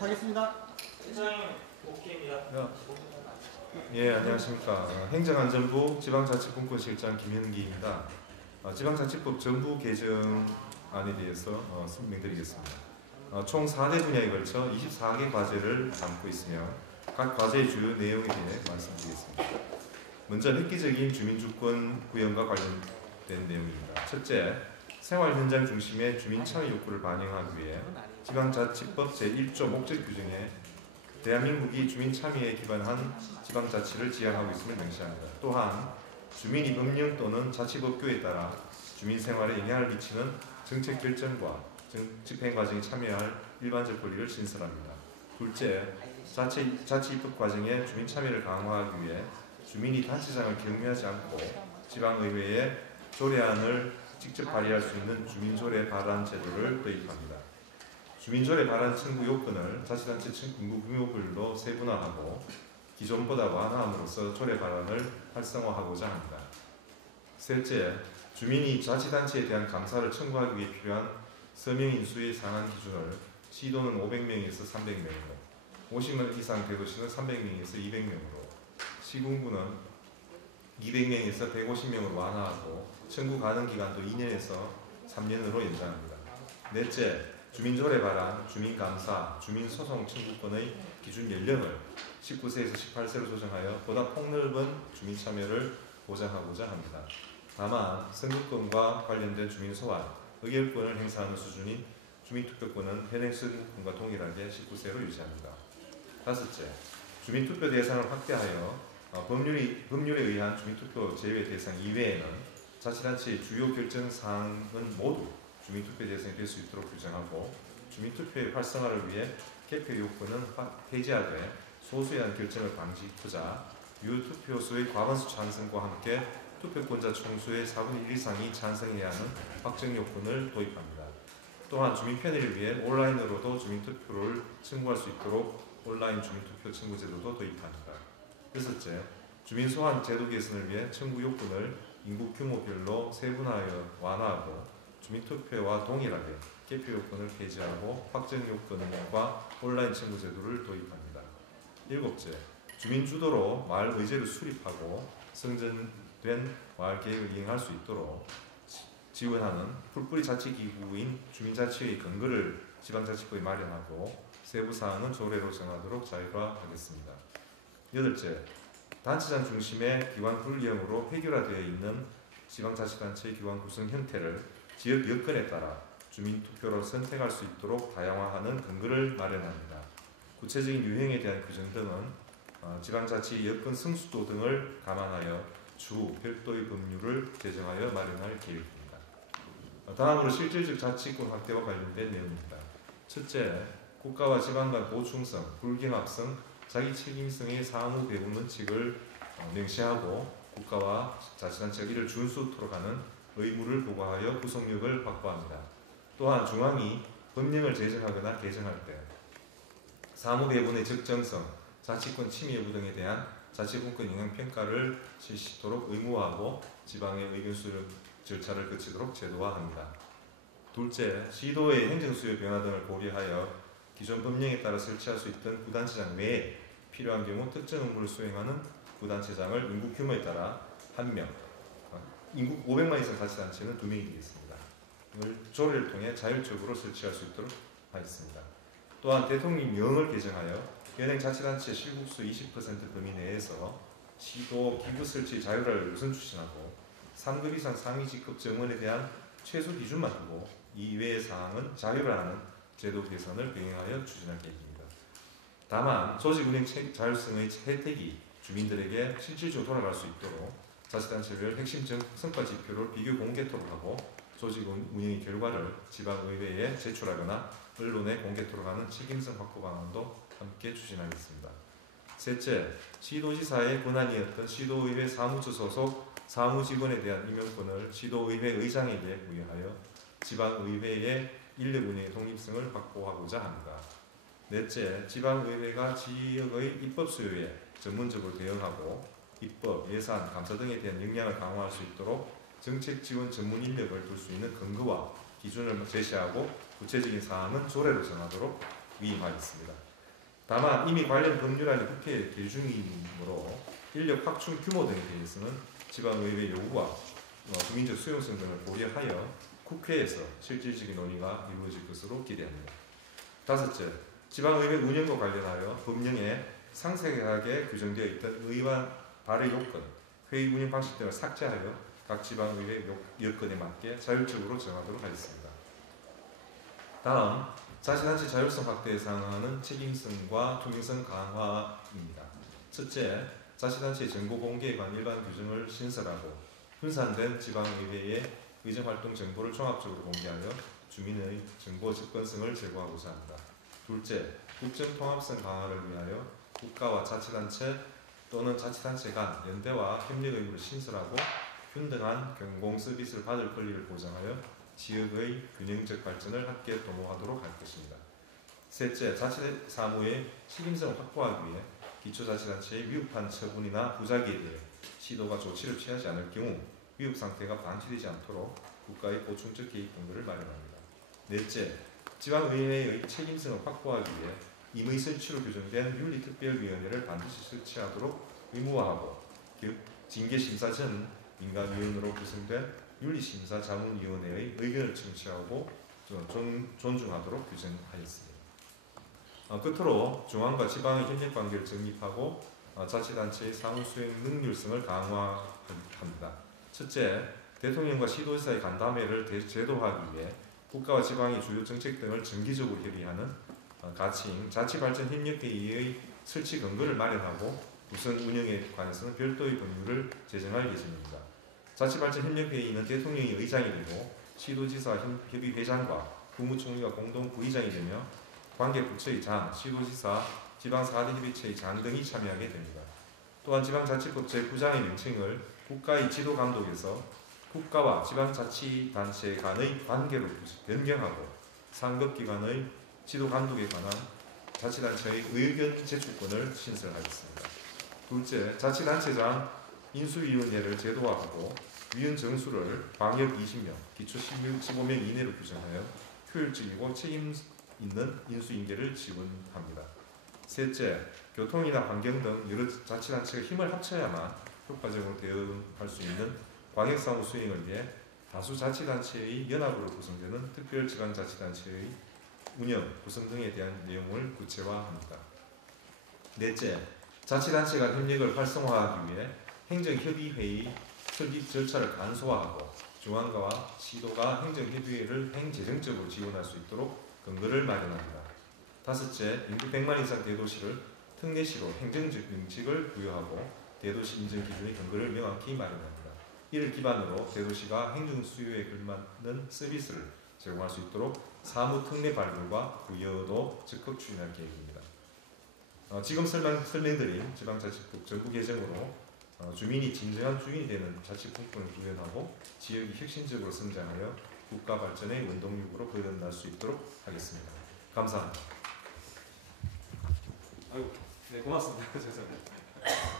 하겠습니다. 회장님 오케이입니다. 예, 안녕하십니까. 어, 행정안전부 지방자치분권실장 김현기입니다. 어, 지방자치법 전부 개정안에 대해서 어, 설명드리겠습니다. 어, 총 4대 분야에 걸쳐 24개 과제를 담고 있으며 각 과제의 주요 내용에 대해 말씀드리겠습니다. 먼저 획기적인 주민주권 구현과 관련된 내용입니다. 첫째, 생활 현장 중심의 주민 참여 욕구를 반영하기 위해 지방자치법 제1조 목적 규정에 대한민국이 주민 참여에 기반한 지방자치를 지향하고 있음을 명시합니다. 또한 주민이 법령 또는 자치법규에 따라 주민 생활에 영향을 미치는 정책 결정과 정- 집행 과정에 참여할 일반적 권리를 신설합니다. 둘째, 자치, 자치 입법 과정에 주민 참여를 강화하기 위해 주민이 단체장을 경유하지 않고 지방의회에 조례안을 직접 발의할 수 있는 주민조례 발안 제도를 도입합니다. 주민조례 발안 청구 요건을 자치단체 인구 규모별로 세분화하고 기존보다 완화함으로써 조례 발안을 활성화하고자 합니다. 셋째, 주민이 자치단체에 대한 감사를 청구하기 위해 필요한 서명인 수의 상한 기준을 시도는 500명에서 300명으로 50명 이상 대도시는 300명에서 200명으로 시군구는 200명에서 150명으로 완화하고 청구 가능 기간도 2년에서 3년으로 연장합니다. 넷째, 주민조례 발안, 주민감사, 주민소송 청구권의 기준 연령을 19세에서 18세로 조정하여 보다 폭넓은 주민 참여를 보장하고자 합니다. 다만 선거권과 관련된 주민 소환, 의결권을 행사하는 수준인 주민투표권은 현행 선거권과 동일하게 19세로 유지합니다. 다섯째, 주민투표 대상을 확대하여 어, 법률이, 법률에 의한 주민투표 제외 대상 이외에는 자치단체의 주요 결정 사항은 모두 주민투표 대상이 될 수 있도록 규정하고 주민투표의 활성화를 위해 개표 요건은 확- 폐지하되 소수에 대한 결정을 방지하고자 유투표수의 과반수 찬성과 함께 투표권자 총수의 4분의 1 이상이 찬성해야 하는 확정 요건을 도입합니다. 또한 주민 편의를 위해 온라인으로도 주민투표를 청구할 수 있도록 온라인 주민투표 청구 제도도 도입합니다. 여섯째, 주민 소환 제도 개선을 위해 청구 요건을 인구 규모별로 세분화하여 완화하고 주민 투표와 동일하게 개표 요건을 폐지하고 확정 요건과 온라인 청구 제도를 도입합니다. 일곱째, 주민 주도로 마을 의제를 수립하고 성전된 마을 계획을 이행할 수 있도록 지- 지원하는 풀뿌리 자치기구인 주민자치의 근거를 지방자치법에 마련하고 세부 사항은 조례로 정하도록 자율화하겠습니다. 여덟째, 단체장 중심의 기관 분리형으로 획일화되어 있는 지방자치단체의 기관 구성 형태를 지역 여건에 따라 주민투표로 선택할 수 있도록 다양화하는 근거를 마련합니다. 구체적인 유형에 대한 규정 등은 어, 지방자치 여건 성수도 등을 감안하여 추후 별도의 법률을 제정하여 마련할 계획입니다. 어, 다음으로 실질적 자치권 확대와 관련된 내용입니다. 첫째, 국가와 지방 간 보충성, 불경합성, 자기 책임성의 상호 배분 원칙을 어, 명시하고 국가와 자치단체가 이를 준수토록 하는 의무를 부과하여 구속력을 확보합니다. 또한 중앙이 법령을 제정하거나 개정할 때 사무 배분의 적정성, 자치권 침해 여부 등에 대한 자치분권 영향 평가를 실시토록 의무화하고 지방의 의견 수렴 절차를 거치도록 제도화합니다. 둘째, 시도의 행정 수요 변화 등을 고려하여 기존 법령에 따라 설치할 수 있던 구단체장 외에 필요한 경우 특정 업무를 수행하는 구단체장을 인구 규모에 따라 한 명, 어, 인구 500만 이상 자치단체는 두 명이 되겠습니다. 이걸 조례를 통해 자율적으로 설치할 수 있도록 하였습니다. 또한 대통령령을 개정하여 현행 자치단체 실국수 20% 범위 내에서 시도 기구 설치 자율화를 우선 추진하고 3급 이상 상위 직급 정원에 대한 최소 기준만 두고 이외의 사항은 자율화하는 제도 개선을 병행하여 추진할 계획입니다. 다만 조직 운영 체- 자율성의 혜택이 주민들에게 실질적으로 돌아갈 수 있도록 자치단체별 핵심 정- 성과 지표를 비교 공개토록 하고 조직 운- 운영의 결과를 지방의회에 제출하거나 언론에 공개토록 하는 책임성 확보 방안도 함께 추진하겠습니다. 셋째, 시도지사의 권한이었던 시도의회 사무처 소속 사무직원에 대한 임명권을 시도의회 의장에게 부여하여 지방의회의 인력 운영의 독립성을 확보하고자 합니다. 넷째, 지방의회가 지역의 입법 수요에 전문적으로 대응하고 입법, 예산, 감사 등에 대한 역량을 강화할 수 있도록 정책 지원 전문 인력을 둘 수 있는 근거와 기준을 제시하고 구체적인 사항은 조례로 정하도록 위임하겠습니다. 다만 이미 관련 법률안이 국회에 계류 중이므로 인력 확충 규모 등에 대해서는 지방의회 요구와 어, 국민적 수용성 등을 고려하여 국회에서 실질적인 논의가 이루어질 것으로 기대합니다. 다섯째, 지방의회 운영과 관련하여 법령에 상세하게 규정되어 있던 의원 발의 요건, 회의 운영 방식 등을 삭제하여 각 지방의회 요- 여건에 맞게 자율적으로 정하도록 하겠습니다. 다음, 자치단체 자율성 확대에 상하는 책임성과 투명성 강화입니다. 첫째, 자치단체 정보 공개에 관한 일반 규정을 신설하고 분산된 지방의회의 의정 활동 정보를 종합적으로 공개하여 주민의 정보 접근성을 제고하고자 합니다. 둘째, 국정 통합성 강화를 위하여 국가와 자치단체 또는 자치단체 간 연대와 협력 의무를 신설하고 균등한 공공 서비스를 받을 권리를 보장하여 지역의 균형적 발전을 함께 도모하도록 할 것입니다. 셋째, 자치 사무의 책임성을 확보하기 위해 기초자치단체의 위협한 처분이나 부작위에 대해 시도가 조치를 취하지 않을 경우 위협 상태가 방치되지 않도록 국가의 보충적 개입 공고를 마련합니다. 넷째, 지방의회의 책임성을 확보하기 위해 임의 설치로 규정된 윤리특별위원회를 반드시 설치하도록 의무화하고 즉 징계심사 전 민간위원으로 구성된 윤리심사자문위원회의 의견을 청취하고 존, 존중하도록 규정하였습니다. 어, 끝으로 중앙과 지방의 협력 관계를 정립하고 어, 자치단체의 사무수행 능률성을 강화합니다. 첫째, 대통령과 시도지사의 간담회를 대- 제도화하기 위해 국가와 지방의 주요 정책 등을 정기적으로 협의하는 어, 가칭 자치발전협력회의의 설치 근거를 마련하고 우선 운영에 관해서는 별도의 법률을 제정할 예정입니다. 자치발전협력회의는 대통령이 의장이 되고 시도지사 협- 협의회장과 국무총리가 공동 부의장이 되며 관계 부처의 장, 시도지사, 지방 4대 협의체의 장 등이 참여하게 됩니다. 또한 지방자치법 제9장의 명칭을 국가의 지도 감독에서 국가와 지방자치단체 간의 관계로 변경하고 상급기관의 지도 감독에 관한 자치단체의 의견 제출권을 신설하겠습니다. 둘째, 자치단체장 인수위원회를 제도화하고 위원 정수를 방역 20명, 기초 15명 이내로 규정하여 효율적이고 책임 있는 인수인계를 지원합니다. 셋째, 교통이나 환경 등 여러 자치단체가 힘을 합쳐야만 효과적으로 대응할 수 있는 광역사무 수행을 위해 다수 자치단체의 연합으로 구성되는 특별지방자치단체의 운영, 구성 등에 대한 내용을 구체화합니다. 넷째, 자치단체 간 협력을 활성화하기 위해 행정협의회의 설립 절차를 간소화하고 중앙가와 시도가 행정협의회를 행재정적으로 지원할 수 있도록 근거를 마련합니다. 다섯째, 인구 100만 이상 대도시를 특례시로 행정적 명칭을 부여하고 대도시 인증 기준의 근거를 명확히 마련합니다. 이를 기반으로 대도시가 행정 수요에 걸맞는 서비스를 제공할 수 있도록 사무 특례 발굴과 부여도 적극 추진할 계획입니다. 어, 지금 설명, 설명드린 지방자치법 전부 개정으로 어, 주민이 진정한 주인이 되는 자치분권을 구현하고 지역이 혁신적으로 성장하여 국가 발전의 원동력으로 거듭날 수 있도록 하겠습니다. 감사합니다. 네 고맙습니다. 죄송합니다.